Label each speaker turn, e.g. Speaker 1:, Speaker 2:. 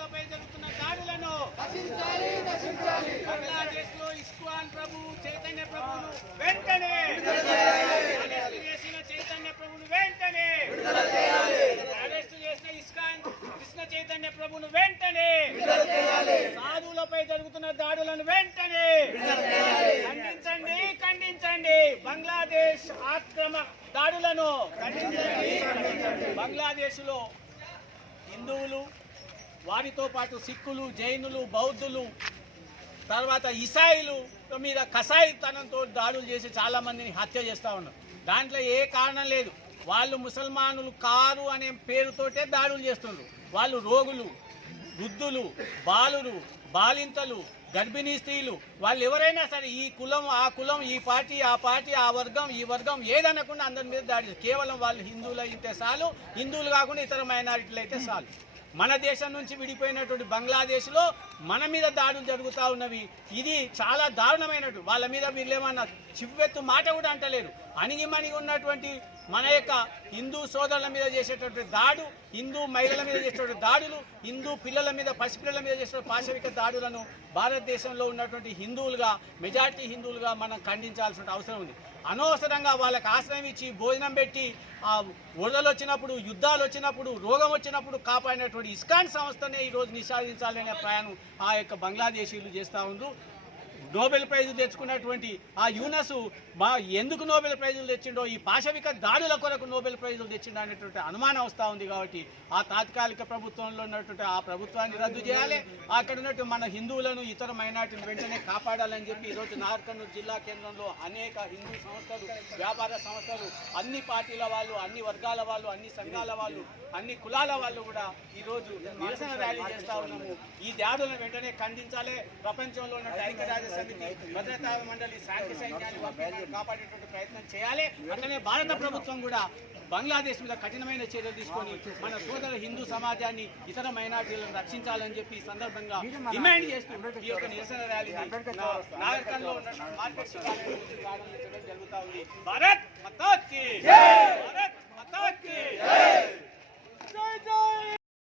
Speaker 1: సాధువులపై జరుగుతున్న దాడులను బంగ్లాదేశ్లో ఇస్కాన్ ప్రభు చైతన్య ప్రభువును వెంటనే చేసిన చైతన్య ప్రభువును వెంటనే అరెస్టు చేసిన ఇస్కాన్ కృష్ణ చైతన్య ప్రభువును వెంటనే సాధువులపై జరుగుతున్న దాడులను వెంటనే ఖండించండి ఖండించండి. బంగ్లాదేశ్ ఆక్రమ దాడులను ఖండించండి. బంగ్లాదేశ్లో హిందువులు వారితో పాటు సిక్కులు జైనులు బౌద్ధులు తర్వాత ఇసాయిలు మీద కసాయితనంతో దాడులు చేసి చాలా మందిని హత్య చేస్తూ ఉన్నారు. దాంట్లో ఏ కారణం లేదు. వాళ్ళు ముసల్మానులు కారు అనే పేరుతోటే దాడులు చేస్తున్నారు వాళ్ళు రోగులు వృద్ధులు బాలురు బాలింతలు గర్భిణీ స్త్రీలు వాళ్ళు ఎవరైనా సరే ఈ కులం ఆ కులం ఈ పార్టీ ఆ పార్టీ ఆ వర్గం ఈ వర్గం ఏదనకుండా అందరి మీద దాడి కేవలం వాళ్ళు హిందువులు అయితే చాలు హిందువులు కాకుండా ఇతర మైనారిటీలు అయితే చాలు. మన దేశం నుంచి విడిపోయినటువంటి బంగ్లాదేశ్లో మన మీద దాడులు జరుగుతూ ఉన్నవి. ఇది చాలా దారుణమైనటువంటి వాళ్ళ మీద వీళ్ళేమన్నా చివ్వెత్తు మాట కూడా అంటలేరు. అణిగిమణిగి ఉన్నటువంటి మన యొక్క హిందూ సోదరుల మీద చేసేటటువంటి దాడు హిందూ మహిళల మీద చేసేటువంటి దాడులు హిందూ పిల్లల మీద పసిపిల్లల మీద చేసే పాశవిక దాడులను భారతదేశంలో ఉన్నటువంటి హిందువులుగా మెజార్టీ హిందువులుగా మనం ఖండించాల్సిన అవసరం ఉంది. అనవసరంగా వాళ్ళకి ఆశ్రయం ఇచ్చి భోజనం పెట్టి ఆ వరదలు వచ్చినప్పుడు యుద్ధాలు వచ్చినప్పుడు రోగం వచ్చినప్పుడు కాపాడినటువంటి ఇస్కాన్ సంస్థనే ఈరోజు నిషేధించాలనే ప్రయాణం ఆ యొక్క బంగ్లాదేశీయులు చేస్తూ ఉండ్రు. నోబెల్ ప్రైజులు తెచ్చుకున్నటువంటి ఆ యూనస్ మా ఎందుకు నోబెల్ ప్రైజులు తెచ్చిండో ఈ పాశవిక దాడుల కొరకు నోబెల్ ప్రైజులు తెచ్చిండో అనేటువంటి అనుమానం వస్తూ ఉంది కాబట్టి ఆ తాత్కాలిక ప్రభుత్వంలో ఉన్నటువంటి ఆ ప్రభుత్వాన్ని రద్దు చేయాలి. అక్కడ ఉన్నట్టు మన హిందువులను ఇతర మైనార్టీని వెంటనే కాపాడాలని చెప్పి ఈరోజు నార్కర్నూలు జిల్లా కేంద్రంలో అనేక హిందూ సంస్థలు వ్యాపార సంస్థలు అన్ని పార్టీల వాళ్ళు అన్ని వర్గాల వాళ్ళు అన్ని సంఘాల వాళ్ళు అన్ని కులాల వాళ్ళు కూడా ఈరోజు నిరసన ర్యాలీ చేస్తూ ఉన్నాము. ఈ దాడులను వెంటనే ఖండించాలి. ప్రపంచంలో ఉన్న ఐక్యరాజ్య సమితి భద్రతా మండలి శాంతి సైన్యాన్ని కాపాడేటువంటి ప్రయత్నం చేయాలి. అట్లనే భారత ప్రభుత్వం కూడా బంగ్లాదేశ్ మీద కఠినమైన చర్యలు తీసుకొని మన సోదర హిందూ సమాజాన్ని ఇతర మైనార్టీలను రక్షించాలని చెప్పి ఈ సందర్భంగా డిమాండ్ చేస్తూ ఈ యొక్క నిరసన ర్యాలీ నాగరికంలో ఉన్న మార్కెట్ శివాలయం ఉంది. భారత్ భారత్ మతాకి